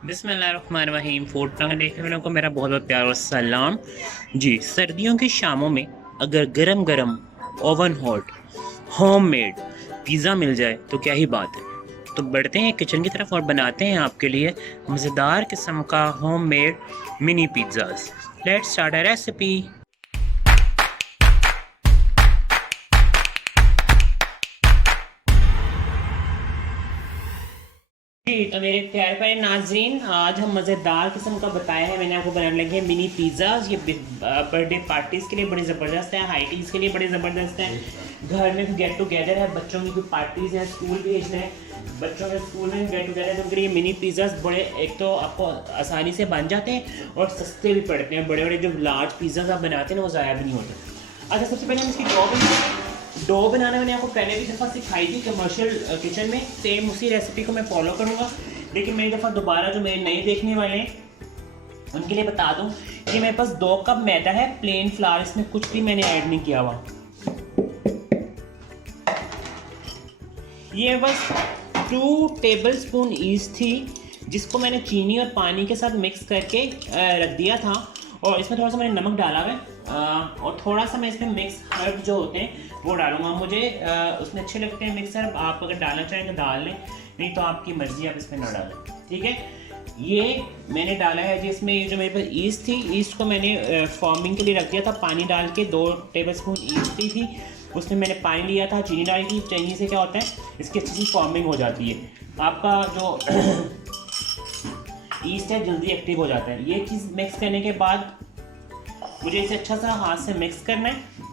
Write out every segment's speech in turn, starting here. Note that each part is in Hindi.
बिस्मिल्लाहिर्रहमानिर्रहीम। फूड ट्रक देखने वालों को मेरा बहुत बहुत प्यार और सलाम जी। सर्दियों की शामों में अगर गरम गरम ओवन हॉट होममेड पिज़्ज़ा मिल जाए तो क्या ही बात है। तो बढ़ते हैं किचन की तरफ और बनाते हैं आपके लिए मज़ेदार किस्म का homemade mini pizzas. Let's start a recipe. जी तो मेरे प्यारे प्यारे नाजरीन, आज हम मज़ेदार किस्म का बताया है मैंने आपको बनाने लगे हैं मिनी पिज़्ज़ाज़। ये बर्थडे पार्टीज़ के लिए बड़े ज़बरदस्त है, हाई टीज़ के लिए बड़े ज़बरदस्त है। घर में गेट टुगेदर है, बच्चों की कोई पार्टीज़ है, स्कूल भेजना है, बच्चों के स्कूल में गेट टुगेदर तो उनके लिए मिनी पिज़्ज़ाज़ बड़े एक तो आपको आसानी से बन जाते हैं और सस्ते भी पड़ते हैं। बड़े बड़े जो लार्ज पिज़्ज़ाज़ आप बनाते हैं ना वो ज़ाया भी नहीं होते। अच्छा, सबसे पहले हम इसकी डो बनाना मैंने आपको पहले भी दफ़ा सिखाई थी कमर्शियल किचन में। सेम उसी रेसिपी को मैं फॉलो करूँगा, लेकिन मेरी दफ़ा दोबारा जो मेरे नए देखने वाले हैं उनके लिए बता दूं कि मेरे पास 2 कप मैदा है, प्लेन फ्लावर, इसमें कुछ भी मैंने ऐड नहीं किया हुआ। ये बस 2 टेबल स्पून ईस्ट थी जिसको मैंने चीनी और पानी के साथ मिक्स करके रख दिया था, और इसमें थोड़ा सा मैंने नमक डाला है और थोड़ा सा मैं इसमें मिक्स हर्ब जो होते हैं वो डालूंगा। मुझे उसमें अच्छे लगते हैं मिक्स हर्ब, आप अगर डालना चाहें तो डाल लें, नहीं तो आपकी मर्ज़ी, आप इसमें ना डालें, ठीक है। ये मैंने डाला है जिसमें ये जो मेरे पास ईस्ट थी, ईस्ट को मैंने फॉर्मिंग के लिए रख दिया था पानी डाल के। 2 टेबल स्पून ईस्ट थी, उसमें मैंने पानी लिया था, चीनी डाली थी। चीनी से क्या होता है, इसकी अच्छी सी फॉर्मिंग हो जाती है, आपका जो ईस्ट है जल्दी एक्टिव हो जाता है। ये चीज़ मिक्स करने के बाद मुझे इसे अच्छा सा हाथ से मिक्स करना है।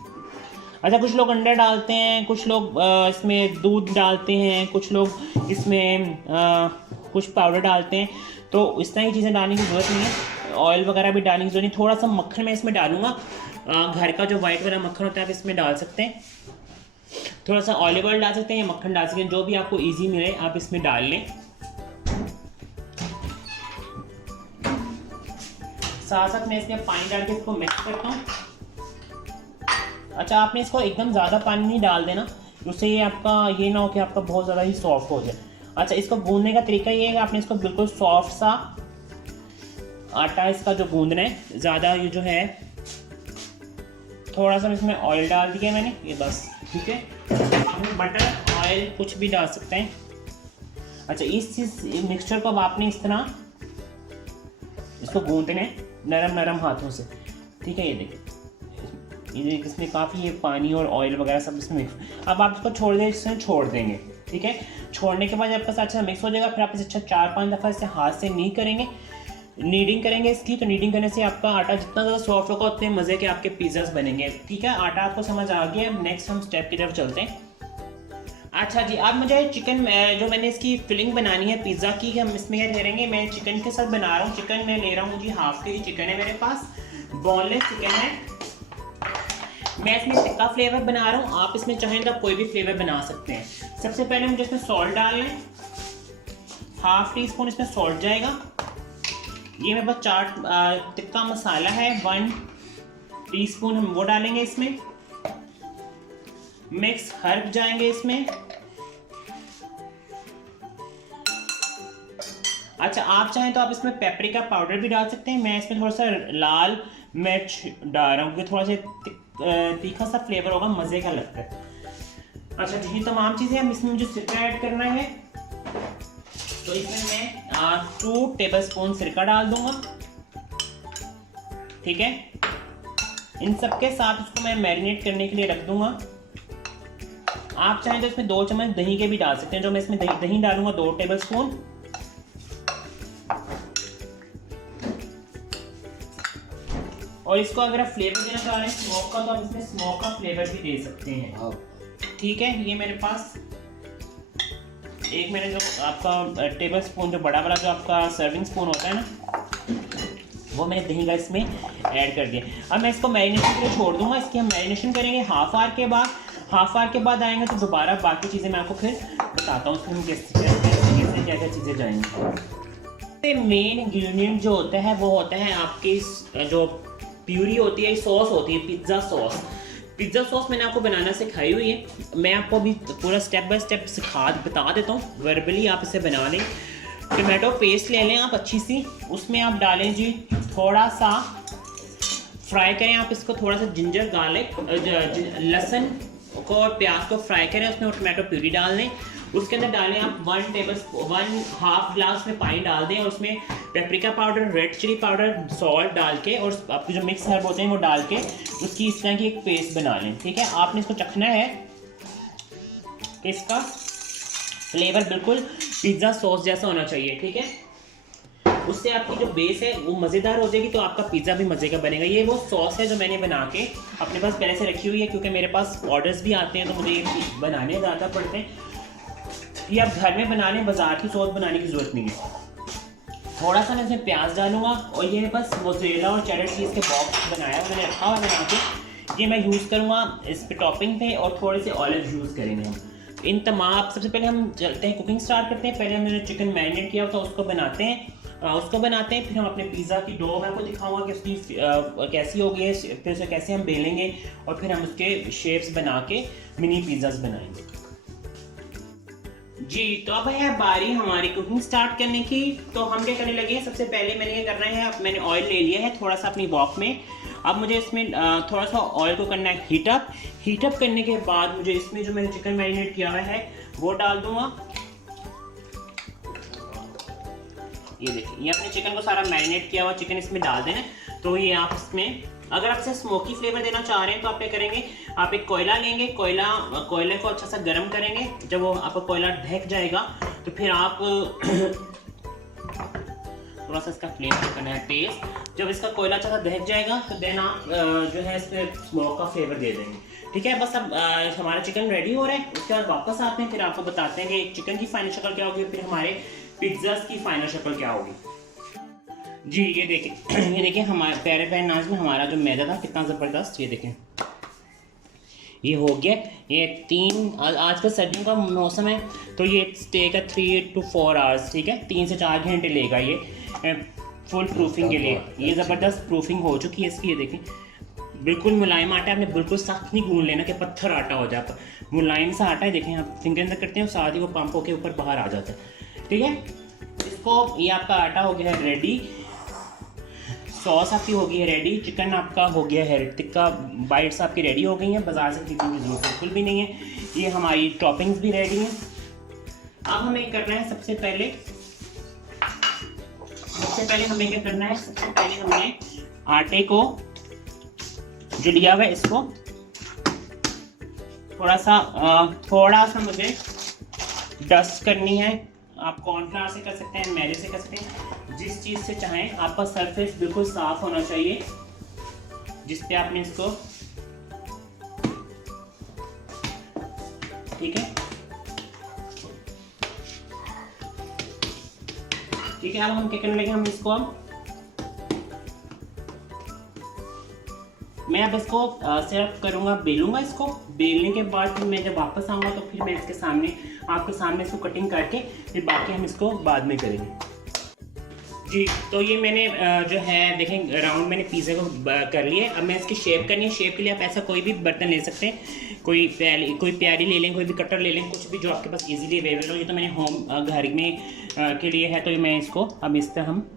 अच्छा, कुछ लोग अंडा डालते हैं, कुछ लोग इसमें दूध डालते हैं, कुछ लोग इसमें कुछ पाउडर डालते हैं, तो इस तरह की चीज़ें डालने की ज़रूरत नहीं है। ऑयल वगैरह भी डालने की ज़रूरत नहीं। थोड़ा सा मक्खन मैं इसमें डालूंगा, घर का जो वाइट वाला मक्खन होता है आप इसमें डाल सकते हैं। थोड़ा सा ऑलिव ऑयल डाल सकते हैं या मक्खन डाल सकते हैं, जो भी आपको ईजी मिले आप इसमें डाल लें। साथ साथ मैं इसमें पानी डाल के इसको मिक्स करता हूँ। अच्छा, आपने इसको एकदम ज़्यादा पानी नहीं डाल देना, उससे ये आपका ये ना हो कि आपका बहुत ज़्यादा ही सॉफ्ट हो जाए। अच्छा, इसको गूंदने का तरीका ये है कि आपने इसको बिल्कुल सॉफ्ट सा आटा इसका जो गूंदना है, ज़्यादा ये जो है थोड़ा सा इसमें ऑयल डाल दिया मैंने, ये बस, ठीक है। बटर ऑयल कुछ भी डाल सकते हैं। अच्छा, इस चीज़ मिक्सचर को अब आपने इस तरह इसको गूंदना है नरम नरम हाथों से, ठीक है। ये देखिए, इसमें काफ़ी ये पानी और ऑयल वगैरह सब इसमें मिक्स। अब आप इसको छोड़ दें, इसमें छोड़ देंगे, ठीक है। छोड़ने के बाद आपके साथ अच्छा मिक्स हो जाएगा, फिर आप इसे अच्छा 4-5 दफ़ा इसे हाथ से नीडिंग करेंगे इसकी। तो नीडिंग करने से आपका आटा जितना ज़्यादा सॉफ्ट होगा उतने मज़े के आपके पिज़्ज़ास बनेंगे, ठीक है। आटा आपको समझ आ गया। अब नेक्स्ट हम स्टेप की तरफ चलते हैं। अच्छा जी, अब मुझे चिकन जो मैंने इसकी फिलिंग बनानी है पिज़्ज़ा की, हम इसमें क्या करेंगे, मैं चिकन के साथ बना रहा हूँ। चिकन मैं ले रहा हूँ जी, हाफ के जी चिकन है मेरे पास, बोनलेस चिकन है। मैं इसमें टिक्का फ्लेवर बना रहा हूँ, आप इसमें चाहें तो कोई भी फ्लेवर बना सकते हैं। सबसे पहले मुझे इसमें सॉल्ट डालना है, हाफ टी स्पून इसमें सॉल्ट जाएगा। ये मेरे पास चाट टिक्का मसाला है, 1 टीस्पून हम वो डालेंगे इसमें। मिक्स हर्ब जाएंगे इसमें। अच्छा, आप चाहें तो आप इसमें पेपरिका पाउडर भी डाल सकते हैं। मैं इसमें थोड़ा सा लाल मिर्च डाल रहा हूँ क्योंकि थोड़ा सा तीखा सा फ्लेवर होगा, मज़े का लगता है। अच्छा, ये तमाम चीज़ें हम इसमें मुझे सिरका ऐड करना है, तो इसमें मैं 2 टेबल स्पून सिरका डाल दूंगा, ठीक है। इन सब के साथ उसको मैं मैरिनेट करने के लिए रख दूंगा। आप चाहें तो इसमें 2 चम्मच दही के भी डाल सकते हैं, जो मैं इसमें दही डालूंगा 2 टेबल स्पून। और इसको अगर आप फ्लेवर देना चाह रहे हैं स्मोक का, तो आप इसमें स्मोक का फ्लेवर भी दे सकते हैं, ठीक है। ये मेरे पास एक मैंने जो आपका टेबल स्पून, जो बड़ा वाला जो आपका सर्विंग स्पून होता है ना, वो मैंने दही का इसमें ऐड कर दिया। अब मैं इसको मैरिनेशन के लिए छोड़ दूंगा। इसकी हम मैरिनेशन करेंगे हाफ आवर के बाद आएंगे तो दोबारा बाकी चीज़ें मैं आपको फिर बताता हूँ इसमें कैसे क्या क्या चीज़ें जाएंगी। मेन इंग्रेडिएंट जो होता है वो होता है आपकी जो प्यूरी होती है, सॉस होती है, पिज़्ज़ा सॉस मैंने आपको बनाना सिखाई हुई है। मैं आपको अभी पूरा स्टेप बाय स्टेप बता देता हूँ, वर्बली आप इसे बना लें। टमाटो पेस्ट ले लें आप अच्छी सी, उसमें आप डालें जी थोड़ा सा, फ्राई करें आप इसको, थोड़ा सा जिंजर गार्लिक लहसुन को और प्याज को फ्राई करें, उसमें टमाटो प्यूरी डाल दें, उसके अंदर डालें आप 1 ग्लास में पानी डाल दें और उसमें paprika powder, red chilli powder, salt डाल के और आपके जो मिक्स हर्ब होते हैं वो डाल के उसकी इस तरह की एक पेस्ट बना लें। ठीक है, आपने इसको चखना है कि इसका फ्लेवर बिल्कुल पिज़्ज़ा सॉस जैसा होना चाहिए। ठीक है, उससे आपकी जो बेस है वो मज़ेदार हो जाएगी, तो आपका पिज़्ज़ा भी मज़े का बनेगा। ये वो सॉस है जो मैंने बना के अपने पास पहले से रखी हुई है, क्योंकि मेरे पास ऑर्डर्स भी आते हैं तो मुझे ये बनाने ज़्यादा पड़ते हैं। ये आप घर में बना लें, बाज़ार की सॉस बनाने की ज़रूरत नहीं है। थोड़ा सा मैं इसमें प्याज डालूंगा और ये बस मोज़रेला और चेडर चीज़ के बॉक्स बनाया मैंने रखा हुआ बना के, ये मैं यूज़ करूँगा इस पे टॉपिंग पे, और थोड़े से ऑलिव यूज़ करेंगे हम इन तमाम। सबसे पहले हम चलते हैं कुकिंग स्टार्ट करते हैं। पहले हमने चिकन मैरिनेट किया था उसको बनाते हैं, फिर हम अपने पिज़्ज़ा की डो मैं आपको दिखाऊंगा कि उसकी कैसी होगी है, फिर उसे कैसे हम बेलेंगे और फिर हम उसके शेप्स बना के मिनी पिज़्ज़ास बनाएंगे। जी, तो अब है बारी हमारी कुकिंग स्टार्ट करने की। तो हम क्या करने लगे हैं, सबसे पहले मैंने ये करना है, मैंने ऑयल ले लिया है थोड़ा सा अपनी वॉक में। अब मुझे इसमें थोड़ा सा ऑयल को करना है हीट अप करने के बाद मुझे इसमें जो मैंने चिकन मैरिनेट किया हुआ है वो डाल दूंगा। ये देखिए, ये अपने चिकन को सारा मैरिनेट किया हुआ चिकन इसमें डाल देना। तो ये आप इसमें, अगर आप इसे स्मोकी फ्लेवर देना चाह रहे हैं तो आप क्या करेंगे, आप एक कोयला लेंगे, कोयले को अच्छा सा गर्म करेंगे। जब वो आपका कोयला ढक जाएगा तो फिर आप थोड़ा सा इसका फ्लेम करना है तेज। जब इसका कोयला अच्छा सा दहक जाएगा तो देन आप जो है इसमें स्मोक का फ्लेवर दे देंगे। ठीक है, बस अब हमारा चिकन रेडी हो रहा है। उसके बाद वापस आते हैं, फिर आपको बताते हैं कि चिकन की फाइनल शक्ल क्या होगी, फिर हमारे पिज्ज़ास की फाइनल शक्ल क्या होगी। जी, ये देखें ये देखें हमारे प्यारे प्यारे नाज में हमारा जो मैदा था कितना ज़बरदस्त, ये देखें ये हो गया। ये आज का सर्दियों का मौसम है तो ये स्टे का 3 to 4 आवर्स। ठीक है, 3 से 4 घंटे लेगा ये फुल प्रूफिंग के लिए। ये ज़बरदस्त प्रूफिंग हो चुकी है इसकी। ये देखें बिल्कुल मुलायम आटा है, आपने बिल्कुल सख्त नहीं गूंद लेना कि पत्थर आटा हो जाता, मुलायम सा आटा है। देखें आप फिंगर अंदर करते हैं साथ ही वो पंप होकर ऊपर बाहर आ जाता है। ठीक है, इसको, ये आपका आटा हो गया है रेडी, सॉस आपकी हो गई है रेडी, चिकन आपका हो गया है टिक्का बाइट्स आपकी रेडी हो गई हैं, बाजार से खरीदने की जरूरत बिल्कुल भी नहीं है। ये हमारी टॉपिंग्स भी रेडी हैं। अब हमें करना है सबसे पहले हमें क्या करना है, सबसे पहले हमें आटे को जो लिया हुआ है इसको थोड़ा सा मुझे डस्ट करनी है। आप कॉर्नफ्लावर से कर सकते हैं, मैदे से कर सकते हैं, जिस चीज़ से चाहें। आपका सरफेस बिल्कुल साफ होना चाहिए जिस पे आपने इसको, ठीक है अब हम क्या करने लगे, हम इसको मैं अब इसको सिर्फ करूँगा, बेलूँगा। इसको बेलने के बाद फिर मैं जब वापस आऊँगा तो फिर मैं इसके सामने आपके सामने इसको कटिंग करके फिर बाकी हम इसको बाद में करेंगे। जी, तो ये मैंने जो है देखें राउंड मैंने पिज़्ज़ा को कर लिया। अब मैं इसकी शेप करनी है। शेप के लिए आप ऐसा कोई भी बर्तन ले सकते हैं, कोई प्यारी ले लें, कोई भी कटर ले लें, कुछ भी जो आपके पास इजीली अवेलेबल हो। ये तो मैंने होम घर में के लिए है, तो मैं इसको अब इस तरह हम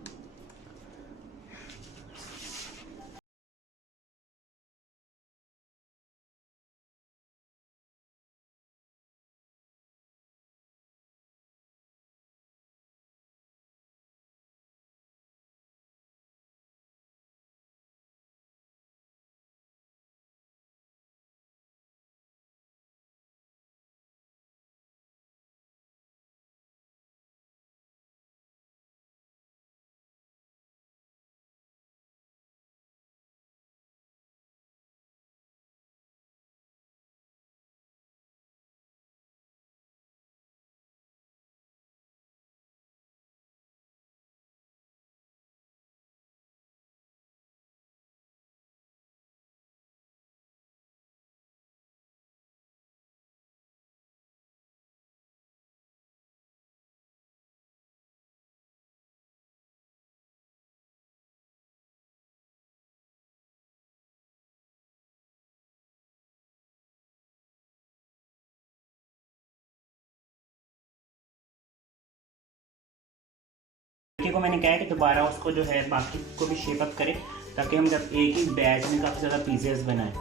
को मैंने कहा है कि दोबारा उसको जो है बाकी को भी शेप अप करें, ताकि हम जब एक ही बैच में काफ़ी ज़्यादा पिज़्ज़ास बनाएं।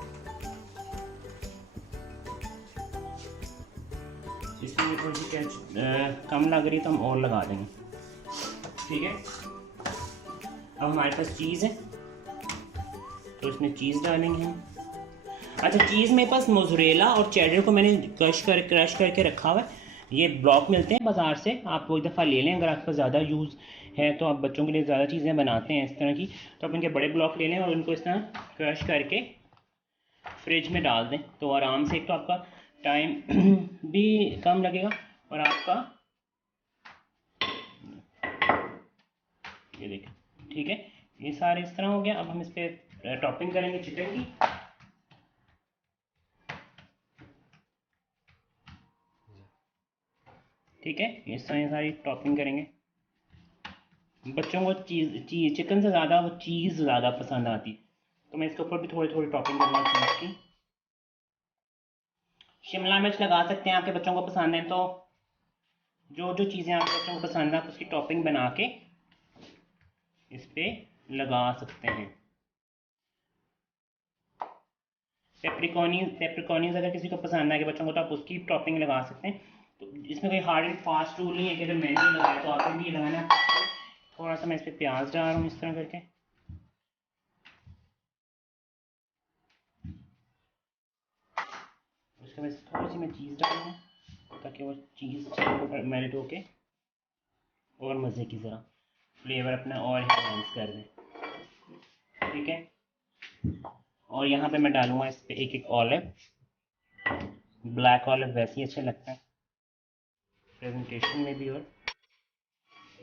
इसमें थोड़ी सी कम लग रही है तो हम और लगा देंगे, ठीक है। अब हमारे पास चीज़ है तो इसमें चीज़ डालेंगे हम। अच्छा, चीज़ मेरे पास मोज़रेला और चेडर को मैंने क्रश करके रखा हुआ है। ये ब्लॉक मिलते हैं बाज़ार से, आप वो एक दफ़ा ले लें। अगर आपके पास ज़्यादा यूज़ है तो आप बच्चों के लिए ज़्यादा चीज़ें बनाते हैं इस तरह की, तो आप इनके बड़े ब्लॉक ले लें और उनको इस तरह क्रश करके फ्रिज में डाल दें, तो आराम से एक तो आपका टाइम भी कम लगेगा और आपका ये देखें, ठीक है। ये सारे इस तरह हो गया। अब हम इस पर टॉपिंग करेंगे चिकन की। ठीक है, इस तरह सारी टॉपिंग करेंगे। बच्चों को चीज़ चिकन से ज़्यादा वो चीज़ ज़्यादा पसंद आती, तो मैं इसके ऊपर भी थोड़ी थोड़ी टॉपिंग करूँगा चीज़ की। शिमला मिर्च लगा सकते हैं, आपके बच्चों को पसंद है तो जो जो चीज़ें आपके बच्चों को पसंद है आप उसकी टॉपिंग बना के इस पर लगा सकते हैं। पेप्रिकॉनीज अगर किसी को पसंद है कि बच्चों को, तो आप उसकी टॉपिंग लगा सकते हैं। तो इसमें कोई हार्ड एंड फास्ट रूल नहीं है कि अगर मैंने लगाया तो आपको भी लगाना। थोड़ा सा मैं इस पर प्याज डाल रहा हूँ इस तरह करके। उसके बाद थोड़ी सी मैं चीज़ डालूँगा ताकि वो चीज़ मेल्ट होके और मज़े की ज़रा फ्लेवर अपना और एनहांस कर दें, ठीक है। और यहाँ पे मैं डालूँगा इस पर एक ऑलिव, ब्लैक ऑलिव वैसे ही अच्छा लगता है प्रेजेंटेशन में भी और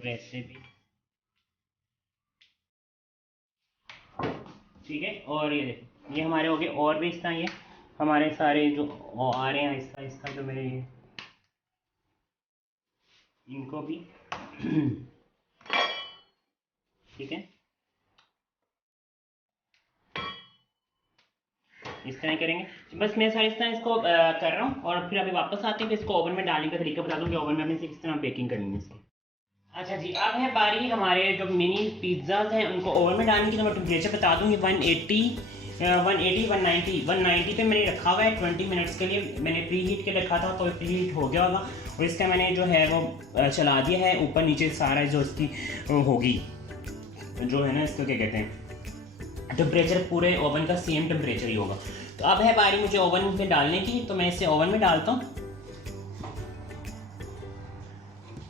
वैसे भी, ठीक है। और ये देखो, ये हमारे हो गए। और भी इस तरह ये हमारे सारे जो आ रहे हैं आहिस्ता आहिस्ता, जो मेरे ये इनको भी ठीक है, इस तरह करेंगे। बस मैं सारे इस तरह इसको कर रहा हूँ और फिर अभी वापस आते हैं, फिर इसको ओवन में डालने का तरीका बता दूँ कि ओवन में हमने किस तरह बेकिंग करनी है इसकी। अच्छा जी, अब है बारी हमारे जो मिनी पिज़्ज़ाज हैं उनको ओवन में डालने की। तो मैं टेम्परेचर बता दूँगी 190 पे मैंने रखा हुआ है 20 मिनट्स के लिए। मैंने प्री हीट के रखा था तो प्री हीट हो गया होगा, और इसका मैंने जो है वो चला दिया है ऊपर नीचे सारा जो इसकी होगी जो है ना, इसको क्या कहते हैं, टेम्परेचर पूरे ओवन का सेम टेम्परेचर ही होगा। तो अब है बारी मुझे ओवन पे डालने की, तो मैं इसे ओवन में डालता हूँ।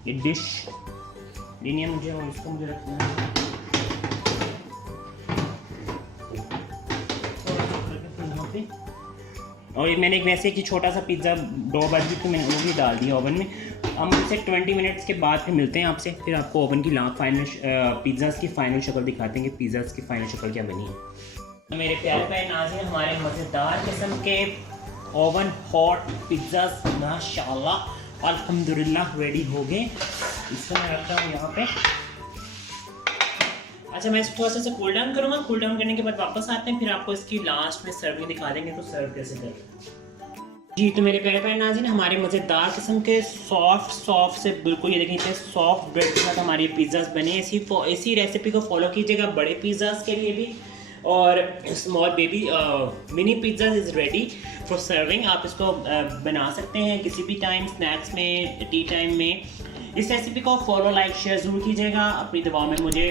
ये डिश लेनी है मुझे और इसको मुझे रखना है और ये मैंने एक वैसे कि छोटा सा पिज़्ज़ा डो बन गई तो मैंने वो भी डाल दिया ओवन में। हम इसे 20 मिनट्स के बाद फिर मिलते हैं आपसे, फिर आपको ओवन की फाइनल पिज़्ज़ाज़ की फाइनल शक्ल दिखाते हैं कि पिज़्ज़ाज़ की फाइनल शक्ल क्या बनी है। तो मेरे प्यारे प्यारे नाज़रीन, हमारे मज़ेदार किस्म के ओवन हॉट पिज़्ज़ाज़ माशाल्लाह अल्हम्दुलिल्लाह रेडी हो गए। इसको मैं रखता हूँ यहाँ पे। अच्छा, मैं इसको थोड़ा सा कूल डाउन करूँगा। कूल डाउन करने के बाद वापस आते हैं, फिर आपको इसकी लास्ट में सर्विंग दिखा देंगे तो सर्व कैसे करें जी। तो मेरे प्यारे प्यारे नाज़रीन, हमारे मज़ेदार किस्म के सॉफ्ट से बिल्कुल ये देखिए सॉफ्ट ब्रेड के साथ हमारे पिज़्ज़ाज़ बने। इसी रेसिपी को फॉलो कीजिएगा बड़े पिज़्ज़ाज़ के लिए भी, और small baby mini pizza is ready for serving. आप इसको बना सकते हैं किसी भी टाइम, स्नैक्स में, टी टाइम में। इस रेसिपी को फॉलो, लाइक, शेयर ज़रूर कीजिएगा। अपनी दुआओं में मुझे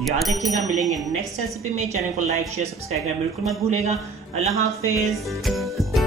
याद रखिएगा। मिलेंगे नेक्स्ट रेसिपी में। चैनल को लाइक, शेयर, सब्सक्राइब करना बिल्कुल मत भूलेगा। अल्लाह हाफिज़।